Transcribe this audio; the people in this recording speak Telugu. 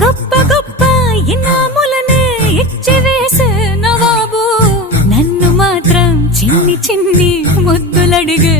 గొప్ప గొప్ప ఇనాములనే ఇచ్చి వేసే నవాబు నన్ను మాత్రం చిన్ని చిన్ని ముద్దులడిగే